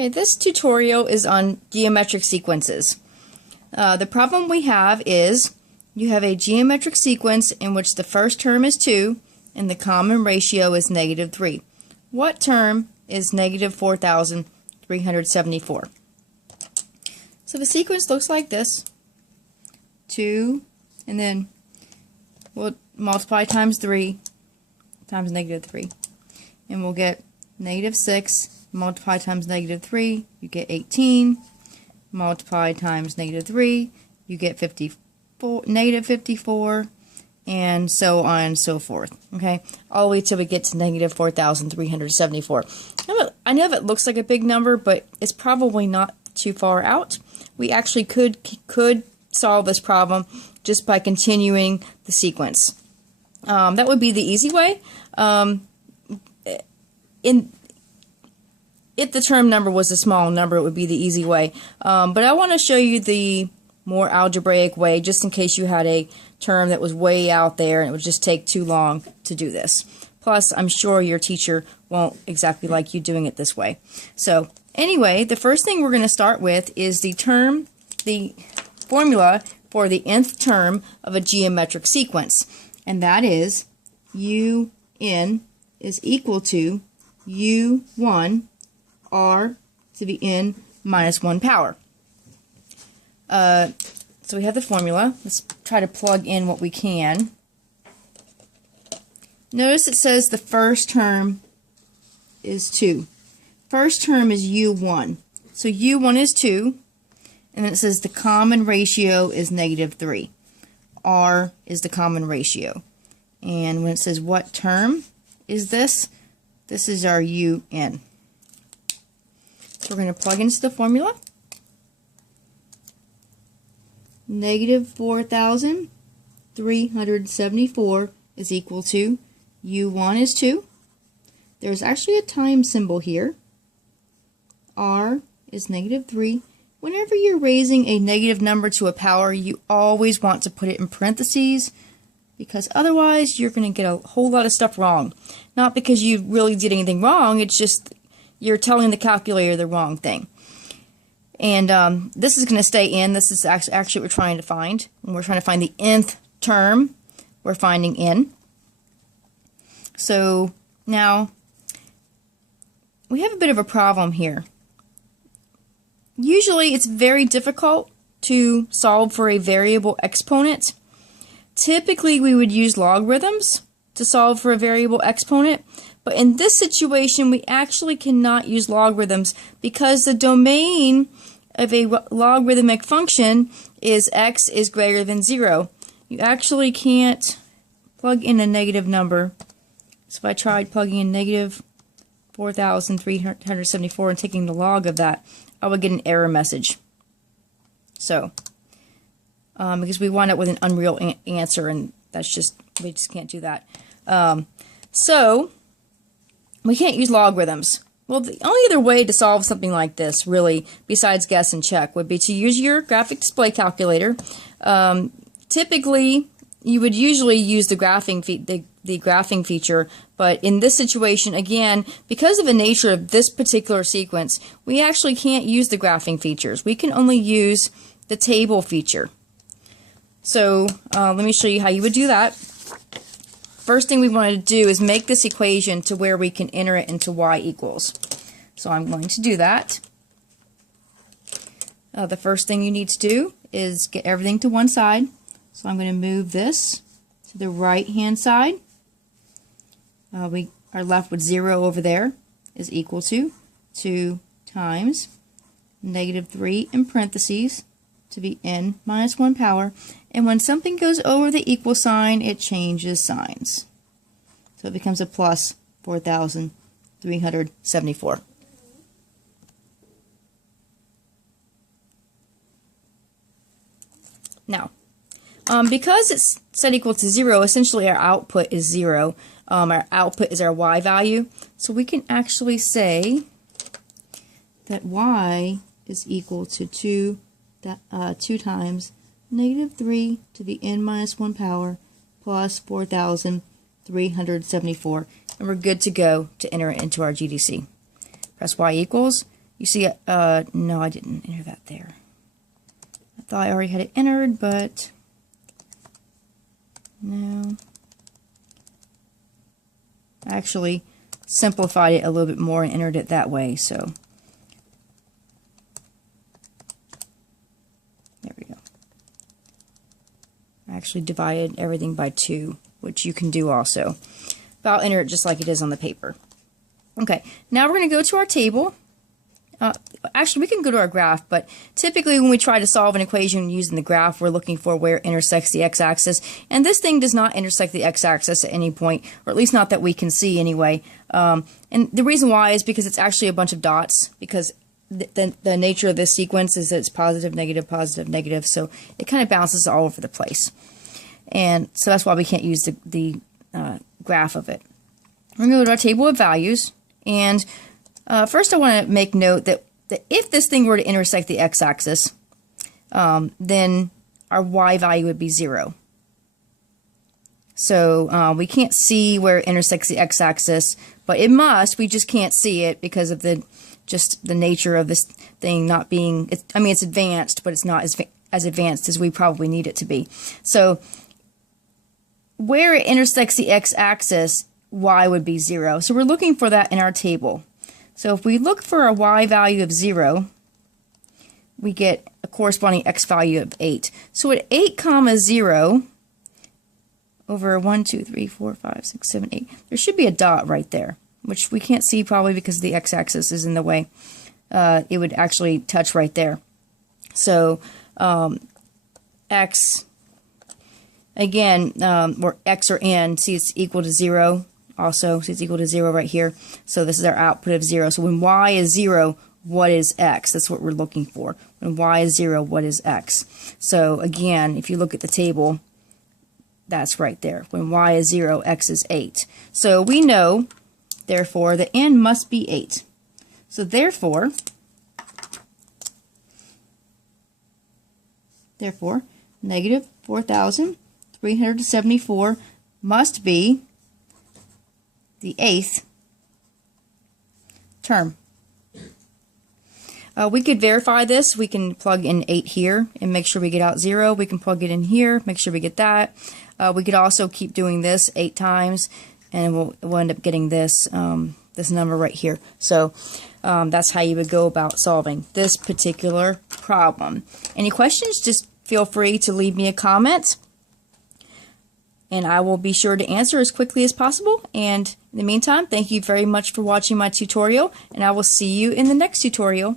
Okay, this tutorial is on geometric sequences. The problem we have is you have a geometric sequence in which the first term is 2 and the common ratio is -3. What term is -4,374? So the sequence looks like this. 2, and then we'll multiply times 3 times -3. And we'll get -6. Multiply times -3, you get 18. Multiply times -3, you get -54, and so on and so forth. Okay, all the way till we get to -4,374. I know that looks like a big number, but it's probably not too far out. We actually could solve this problem just by continuing the sequence. That would be the easy way. If the term number was a small number, it would be the easy way. But I want to show you the more algebraic way, just in case you had a term that was way out there and it would just take too long to do this. Plus, I'm sure your teacher won't exactly like you doing it this way. So, anyway, the first thing we're going to start with is the formula for the nth term of a geometric sequence. And that is UN is equal to U1 R to the n minus 1 power. So we have the formula. Let's try to plug in what we can. Notice it says the first term is 2. First term is U1. So U1 is 2. And then it says the common ratio is -3. R is the common ratio. And when it says what term is this, this is our UN. So we're going to plug into the formula. -4,374 is equal to U1 is 2. There's actually a time symbol here. R is -3. Whenever you're raising a negative number to a power, you always want to put it in parentheses, because otherwise you're going to get a whole lot of stuff wrong. Not because you really did anything wrong, it's just you're telling the calculator the wrong thing. And this is going to stay in. This is actually what we're trying to find. When we're trying to find the nth term, we're finding n. So now we have a bit of a problem here. Usually it's very difficult to solve for a variable exponent. Typically we would use logarithms to solve for a variable exponent. But in this situation, we actually cannot use logarithms because the domain of a logarithmic function is x is greater than 0. You actually can't plug in a negative number. So if I tried plugging in -4,374 and taking the log of that, I would get an error message. So, because we wind up with an unreal answer, and that's just, we just can't do that. So, we can't use logarithms. Well, the only other way to solve something like this, really, besides guess and check, would be to use your graphic display calculator. Typically, you would usually use the graphing feature, but in this situation, again, because of the nature of this particular sequence, we actually can't use the graphing features. We can only use the table feature. So, let me show you how you would do that. First thing we want to do is make this equation to where we can enter it into y equals. So I'm going to do that. The first thing you need to do is get everything to one side. So I'm going to move this to the right hand side. We are left with 0 over there is equal to 2 times -3 in parentheses to be n minus 1 power. And when something goes over the equal sign, it changes signs. So it becomes a plus 4,374. Now, because it's set equal to 0, essentially our output is 0. Our output is our y value. So we can actually say that y is equal to 2 times -3 to the n minus 1 power plus 4,374. And we're good to go to enter it into our GDC. Press y equals. You see, no, I didn't enter that there. I thought I already had it entered, but no. I actually simplified it a little bit more and entered it that way, so there we go. I actually divided everything by 2, which you can do also. But I'll enter it just like it is on the paper. Okay, now we're going to go to our table. Actually, we can go to our graph, but typically when we try to solve an equation using the graph, we're looking for where it intersects the x-axis. And this thing does not intersect the x-axis at any point, or at least not that we can see anyway. And the reason why is because it's actually a bunch of dots, because the nature of this sequence is that it's positive, negative, so it kind of bounces all over the place. And so that's why we can't use the graph of it. We're going to go to our table of values, and first I want to make note that if this thing were to intersect the x-axis, then our y value would be 0. So we can't see where it intersects the x-axis, but it must. We just can't see it because of the nature of this thing not being, it's advanced, but it's not as advanced as we probably need it to be. So where it intersects the x-axis, y would be 0. So we're looking for that in our table. So if we look for a y value of 0, we get a corresponding x value of 8. So at 8 comma 0 over 1, 2, 3, 4, 5, 6, 7, 8, there should be a dot right there, which we can't see probably because the x-axis is in the way. It would actually touch right there. So x, again, or x or n, see it's equal to 0 also, so it's equal to 0 right here. So this is our output of 0. So when y is 0, what is x? That's what we're looking for. When y is 0, what is x? So again, if you look at the table, that's right there. When y is 0, x is 8. So we know, therefore, the n must be 8. So therefore, negative 4,374 must be the 8th term. We could verify this. We can plug in 8 here and make sure we get out 0. We can plug it in here, make sure we get that. We could also keep doing this 8 times, and we'll end up getting this this number right here. So that's how you would go about solving this particular problem. Any questions? Just feel free to leave me a comment, and I will be sure to answer as quickly as possible. And in the meantime, thank you very much for watching my tutorial, and I will see you in the next tutorial.